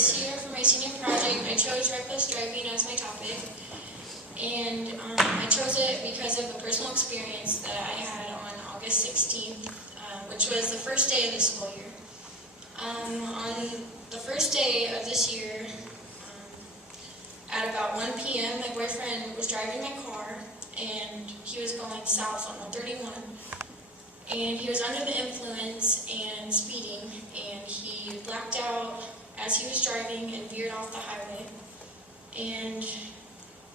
this year for my senior project, I chose reckless driving as my topic. And I chose it because of a personal experience that I had on August 16th, which was the first day of the school year. On the first day of this year, at about 1 p.m., my boyfriend was driving my car, and he was going south on 131. And he was under the influence and speeding, and he blacked out as he was driving and veered off the highway. And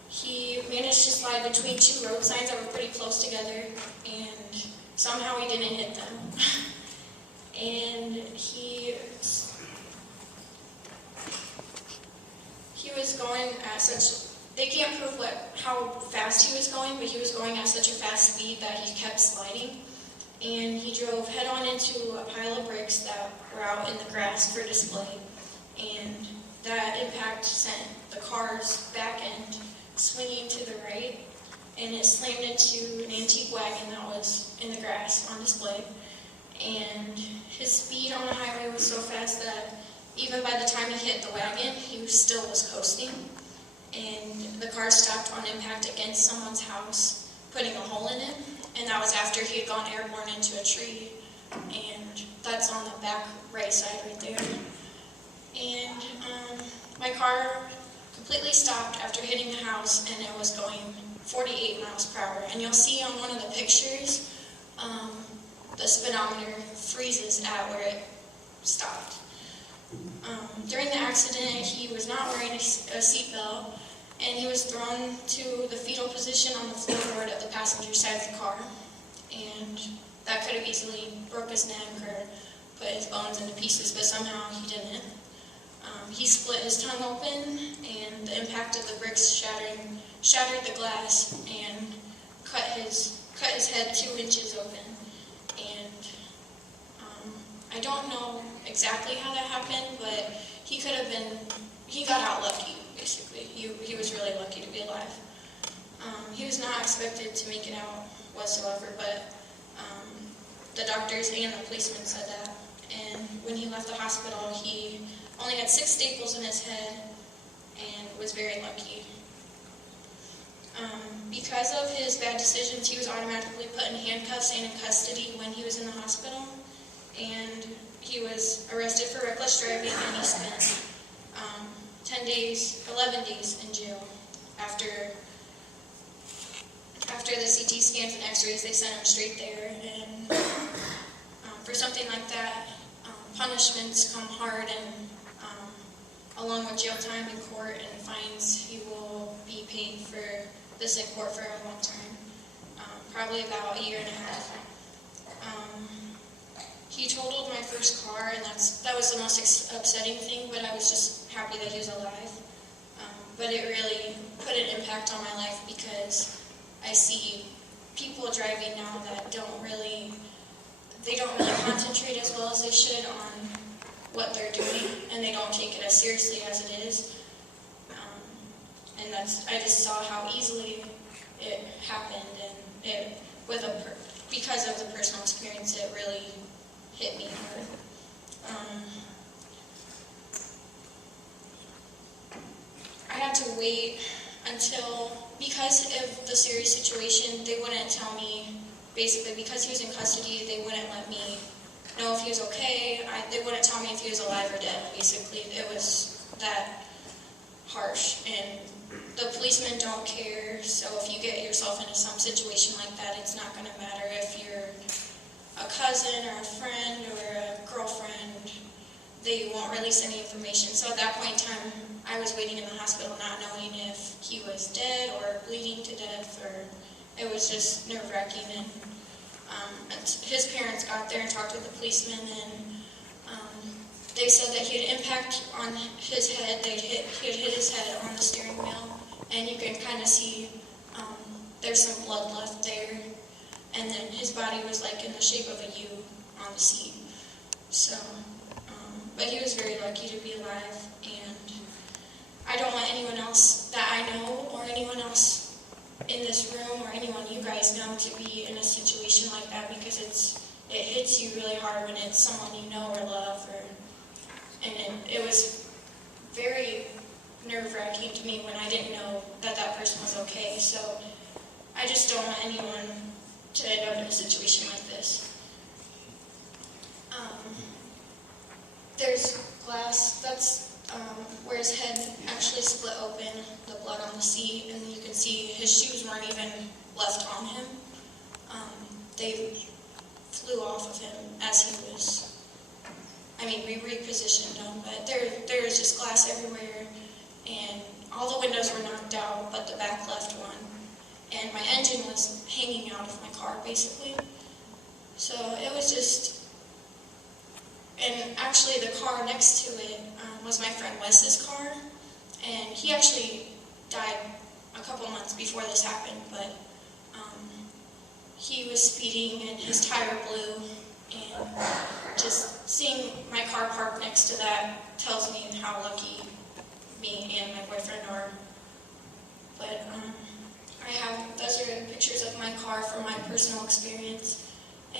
he managed to slide between two road signs that were pretty close together, and somehow he didn't hit them. And he was going at such, they can't prove how fast he was going, but he was going at such a fast speed that he kept sliding. And he drove head-on into a pile of bricks that were out in the grass for display. And that impact sent the car's back end swinging to the right, and it slammed into an antique wagon that was in the grass on display. And his speed on the highway was so fast that even by the time he hit the wagon, he still was coasting. And the car stopped on impact against someone's house, putting a hole in it. And that was after he had gone airborne into a tree. And that's on the back right side right there. And my car completely stopped after hitting the house, and it was going 48 miles per hour. And you'll see on one of the pictures, the speedometer freezes at where it stopped. During the accident, he was not wearing a seatbelt, and he was thrown to the fetal position on the floorboard of the passenger side of the car. And that could have easily broke his neck or put his bones into pieces, but somehow he didn't. He split his tongue open, and the impact of the bricks shattered the glass and cut his head 2 inches open. And I don't know exactly how that happened, but he got out lucky, basically. He was really lucky to be alive. He was not expected to make it out whatsoever, but the doctors and the policeman said that. And when he left the hospital, he only had 6 staples in his head and was very lucky. Because of his bad decisions, he was automatically put in handcuffs and in custody when he was in the hospital. And he was arrested for reckless driving, and he spent 11 days in jail. After the CT scans and x-rays, they sent him straight there. And for something like that, punishments come hard, and along with jail time in court and fines, he will be paying for this in court for a long time, probably about 1.5 years. He totaled my first car, and that was the most upsetting thing, but I was just happy that he was alive. But it really put an impact on my life, because I see people driving now that don't really concentrate as well as they should on what they're doing, and they don't take it as seriously as it is. And I just saw how easily it happened, and because of the personal experience, it really hit me hard. I had to wait until, because of the serious situation, they wouldn't tell me, basically, because he was in custody, they wouldn't let me know if he was okay. They wouldn't tell me if he was alive or dead, basically. It was that harsh, and the policemen don't care, so if you get yourself into some situation like that, it's not going to matter if you're a cousin or a friend or a girlfriend. They won't release any information. So at that point in time, I was waiting in the hospital not knowing if he was dead or bleeding to death, or it was just nerve-wracking. And his parents got there and talked with the policeman, and they said that he had impact on his head. He had hit his head on the steering wheel, and you can kind of see there's some blood left there. And then his body was like in the shape of a U on the seat. So, but he was very lucky to be alive, and I don't want anyone else that I know or anyone else in this room or anyone you guys know to be in a situation like that, because it hits you really hard when it's someone you know or love, and it was nerve-wracking to me when I didn't know that that person was okay. So I just don't want anyone to end up in a situation like this. There's glass that's where his head actually split open, the blood on the seat, and you can see his shoes weren't even left on him. They flew off of him as he was, we repositioned him, but there was just glass everywhere, and all the windows were knocked out, but the back left one. And my engine was hanging out of my car, basically. So it was just, and actually the car next to it was my friend Wes's car, and he actually died a couple months before this happened, but he was speeding and his tire blew, and just seeing my car parked next to that tells me how lucky me and my boyfriend are. But those are pictures of my car from my personal experience,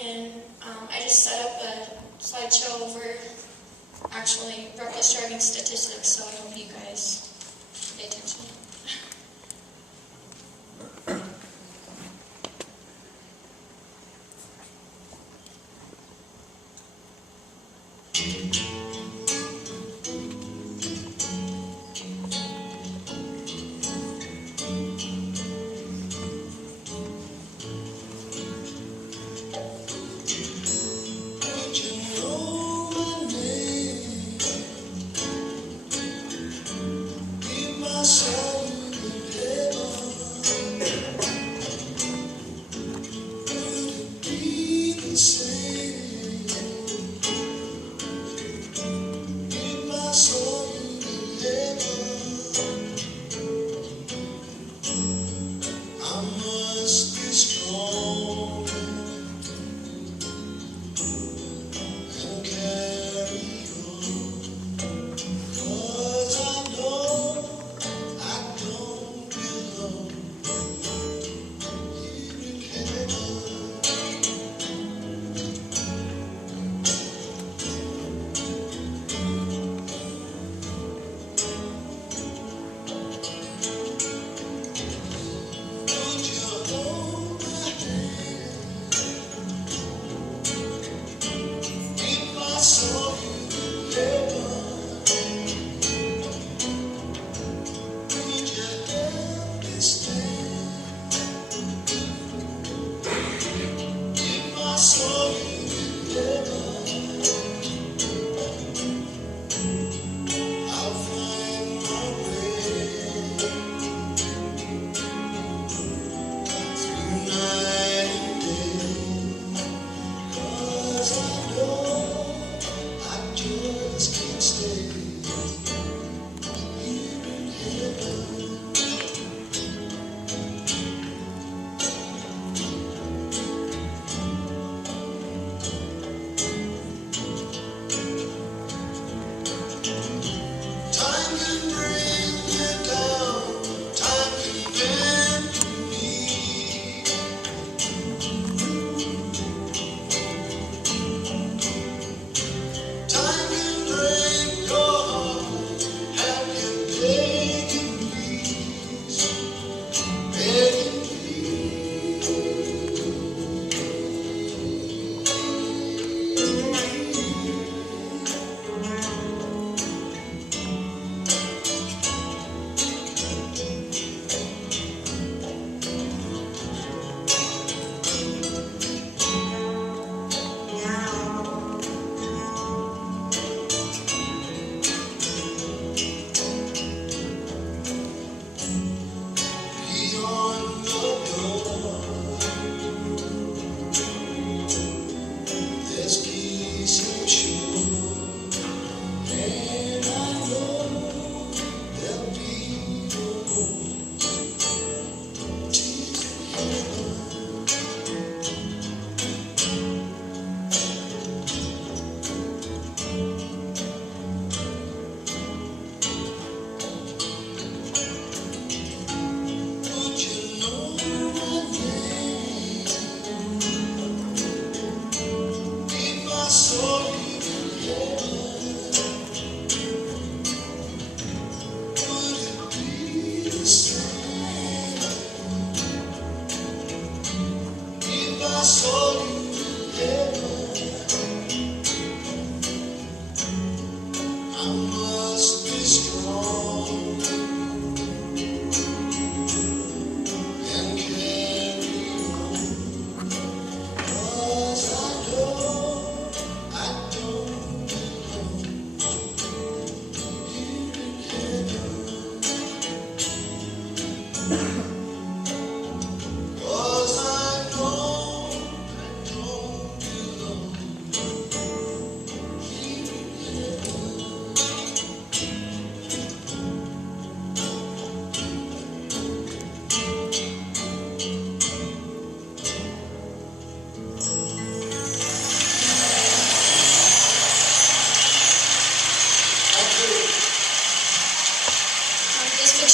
and I just set up a slideshow over actually reckless driving statistics, so I hope you guys pay attention.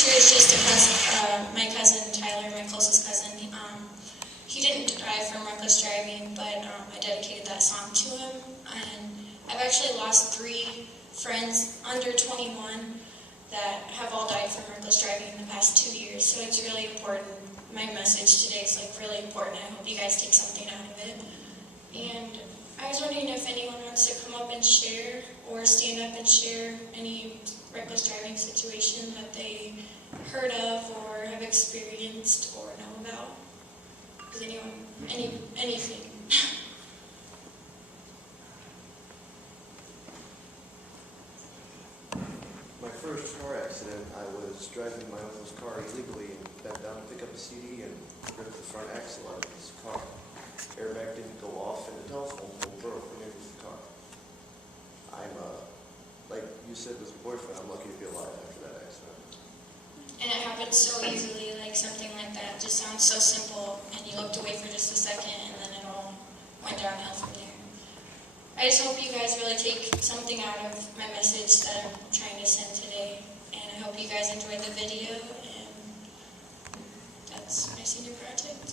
picture is just my cousin Tyler, my closest cousin. He didn't die from reckless driving, but I dedicated that song to him. And I've actually lost 3 friends under 21 that have all died from reckless driving in the past 2 years. So it's really important. My message today is like really important. I hope you guys take something out of it. And I was wondering if anyone wants to come up and share or stand up and share any reckless driving situation that they heard of or have experienced or know about. Does anyone, anything? My first car accident, I was driving my uncle's car illegally and bent down to pick up a CD and ripped the front axle out of his car. Airbag didn't go off and the telephone pole broke underneath the car. Like you said with your boyfriend, I'm lucky to be alive after that accident. And it happened so easily, like something like that just sounds so simple, and you looked away for just a second, and then it all went downhill from there. I just hope you guys really take something out of my message that I'm trying to send today, and I hope you guys enjoyed the video, and that's my senior project.